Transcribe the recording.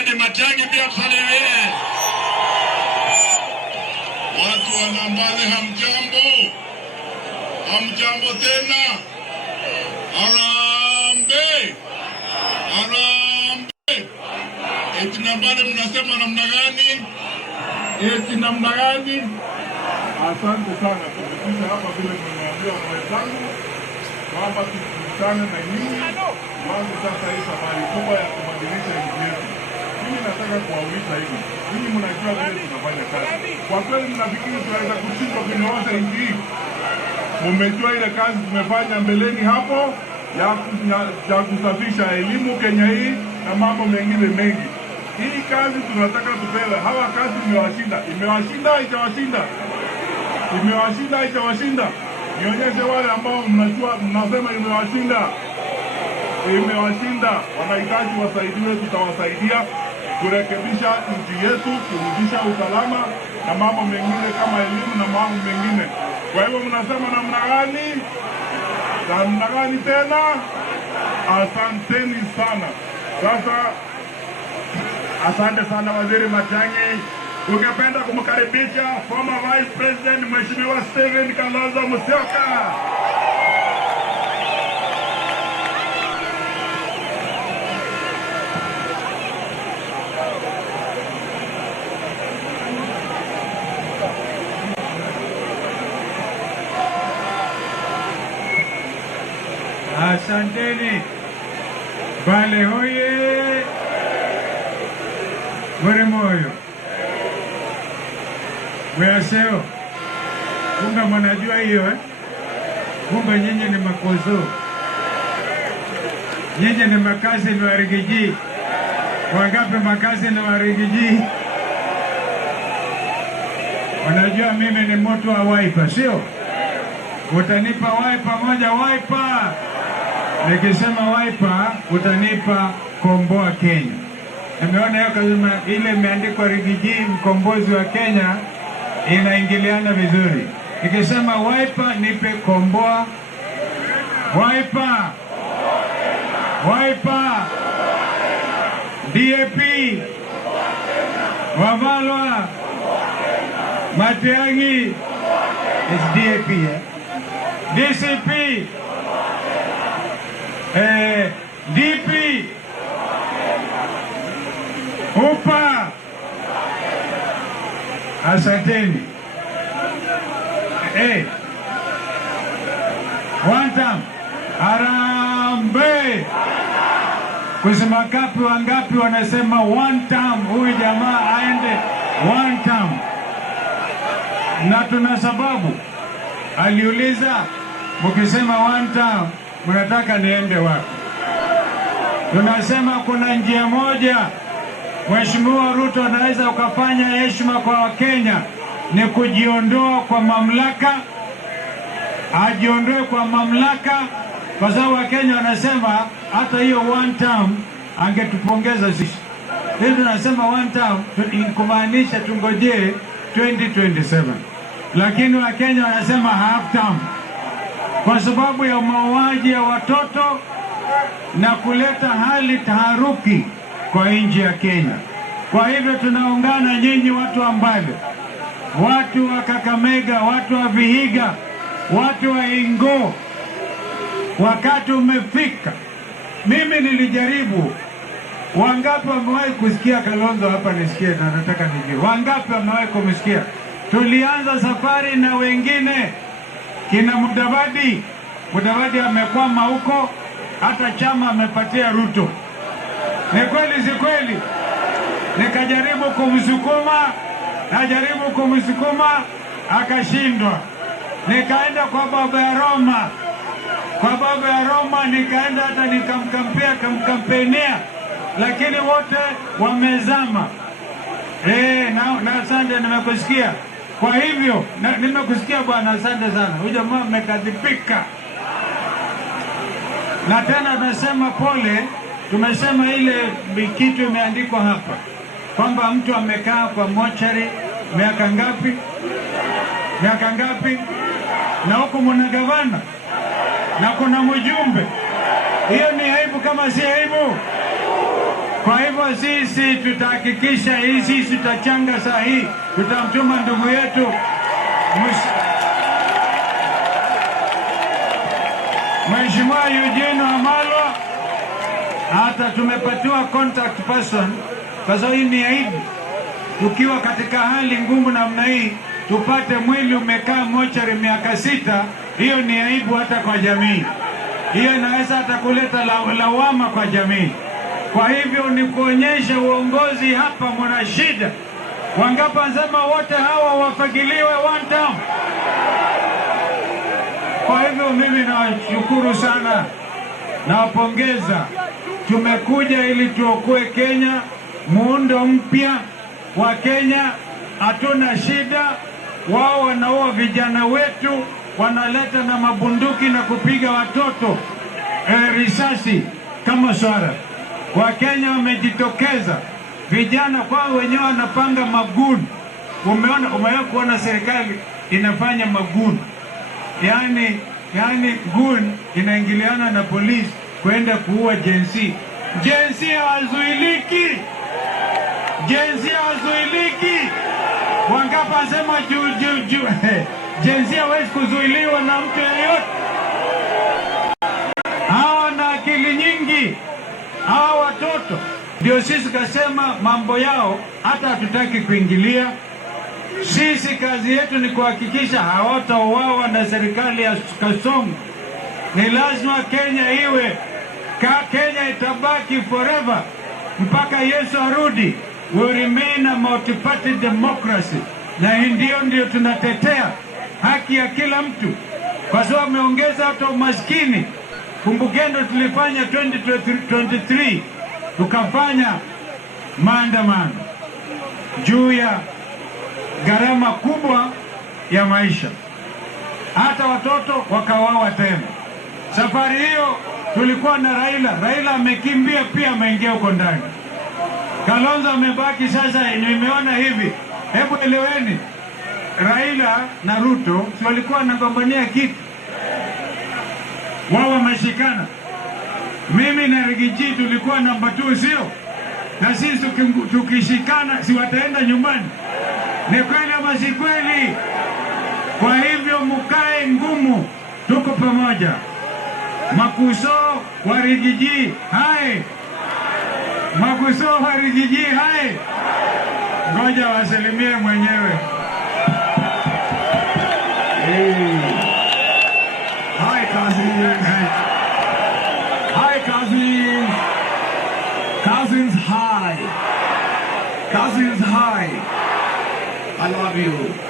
President Matiang'i pia tusalimie. Watu wa Nambale hamjambo? Hamjambo tena? Harambee! Harambee! Eti Nambale mnasema namna gani? Eti namna gani? Asante sana. Tumekuja hapa vile tumeambiwa mwenzangu kwamba tukutane na nyinyi mwanzo sasa hii safari kubwa ya kubadilisha nchi yetu. Mimi nataka kuwauliza hivi. Ninyi mnajua vile tunafanya kazi. Kwa kweli mnafikiri tunaweza kushindwa kunyoosha nchi hii? Mmejua ile kazi tumefanya mbeleni hapo ya kusafisha elimu Kenya hii na mambo mengine mengi. Hii kazi tunataka tupewe. Hawa kazi imewashinda. Imewashinda, haijawashinda. Imewashinda, haijawashinda. Nionyeshe wale ambao mnajua mnasema imewashinda. Imewashinda. Wanahitaji wasaidiwe, tutawasaidia kurekebisha nchi yetu, kurudisha usalama na mambo mengine kama elimu na mambo mengine. Kwa hivyo mnasema namna gani? Namna gani tena? Asanteni sana. Sasa asante sana Waziri Matiang'i. Ungependa kumkaribisha former Vice President Mheshimiwa Stephen Kalonzo Musyoka. Asanteni. Bale hoye. Moyo. Mwaseo. Kumbe mnajua hiyo Kumbe nyinyi ni makozo. Nyinyi ni makazi ni warigiji. Wangapi makazi ni warigiji? Unajua mimi ni moto wa Wiper, sio? Utanipa Wiper moja Wiper. Nikisema Wiper utanipa Komboa Kenya. Nimeona hiyo kama ile imeandikwa Rigiji mkombozi wa Kenya inaingiliana vizuri. Nikisema Wiper nipe Komboa. Wiper. Wiper. DAP. Wamalwa. Matiang'i. It's DAP, DCP. DP. Upa. Asanteni. One time. Harambee. Kusema kapi wangapi wanasema one time. Huyu jamaa aende one time. Na tuna sababu. Aliuliza mkisema one time mnataka niende wapi? Tunasema kuna njia moja Mheshimiwa Ruto anaweza ukafanya heshima kwa Wakenya, ni kujiondoa kwa mamlaka. Ajiondoe kwa mamlaka kwa sababu Wakenya wanasema hata hiyo one term angetupongeza sisi. Hivi tunasema one term kumaanisha tungojee 2027. Lakini Wakenya wanasema half term kwa sababu ya mauaji ya watoto na kuleta hali taharuki kwa nchi ya Kenya. Kwa hivyo tunaungana nyinyi watu wa Mbale, watu wa Kakamega, watu wa Vihiga, watu wa Ingo. Wakati umefika. Mimi nilijaribu. Wangapi wamewahi kusikia Kalonzo hapa nisikie na nataka nijue. Wangapi wamewahi kumsikia? Tulianza safari na wengine kina Mudavadi. Mudavadi amekwama huko, hata chama amepatia Ruto. Ni kweli si kweli? Nikajaribu kumsukuma, akashindwa. Nikaenda kwa baba ya Roma. Nikaenda hata nikamkampenia, lakini wote wamezama. Na asante, nimekusikia. Kwa hivyo, nimekusikia bwana, asante sana. Huyu jamaa amekadhibika. Na tena tunasema pole. Tumesema ile kitu imeandikwa hapa kwamba mtu amekaa kwa mochari miaka ngapi? Na huko mna gavana na kuna mjumbe. Hiyo ni aibu kama si aibu? Kwa hivyo sisi tutahakikisha sisi tutachanga saa hii, tutamtuma ndugu yetu Mheshimiwa Eugene Wamalwa, hata tumepatiwa contact person, kwa sababu hii ni aibu. Tukiwa katika hali ngumu namna hii, tupate mwili umekaa mochari miaka 6, hiyo ni aibu hata kwa jamii. Hiyo inaweza hata kuleta lawama kwa jamii. Kwa hivyo ni kuonyesha uongozi hapa mwana shida. Wangapi wanasema wote hawa wafagiliwe one term? Kwa hivyo mimi nawashukuru sana, nawapongeza. Tumekuja ili tuokoe Kenya, muundo mpya wa Kenya. Hatuna shida. Wao wanaoa vijana wetu, wanaleta na mabunduki na kupiga watoto risasi kama swara. Wakenya wamejitokeza, vijana kwao wenyewe wanapanga maguni. Umewahi kuona serikali inafanya maguni? Yani gun inaingiliana na polisi kwenda kuua jensi. Jensi hawazuiliki. Jensi hawazuiliki. Wangapi wanasema jensi hawezi kuzuiliwa na mtu yeyote? Hawa na akili nyingi. Hawa watoto ndio sisi kasema mambo yao hata hatutaki kuingilia. Sisi kazi yetu ni kuhakikisha hawatauawa na serikali ya Kasongo. Ni lazima Kenya iwe Kenya itabaki forever mpaka Yesu arudi. We remain a multi-party democracy, na ndio tunatetea haki ya kila mtu, kwa sababu ameongeza hata umaskini. Kumbukendo tulifanya 2023 tukafanya maandamano juu ya gharama kubwa ya maisha, hata watoto wakawawa tena. Safari hiyo tulikuwa na Raila amekimbia pia, ameingia huko ndani. Kalonzo amebaki sasa. Nimeona hivi, hebu eleweni, Raila na Ruto si walikuwa wanagombania kiti, wao wameshikana. Mimi na Rigiji tulikuwa namba 2, sio? Na sisi tukishikana si wataenda nyumbani? Ni kweli ama si kweli? Kwa hivyo mkae ngumu, tuko pamoja. Makuso wa Rigiji hai, Makuso wa Rigiji hai. Ngoja wasalimie mwenyewe. Hi cousins. Hi cousins. Cousins hi. Cousins hi. I love you.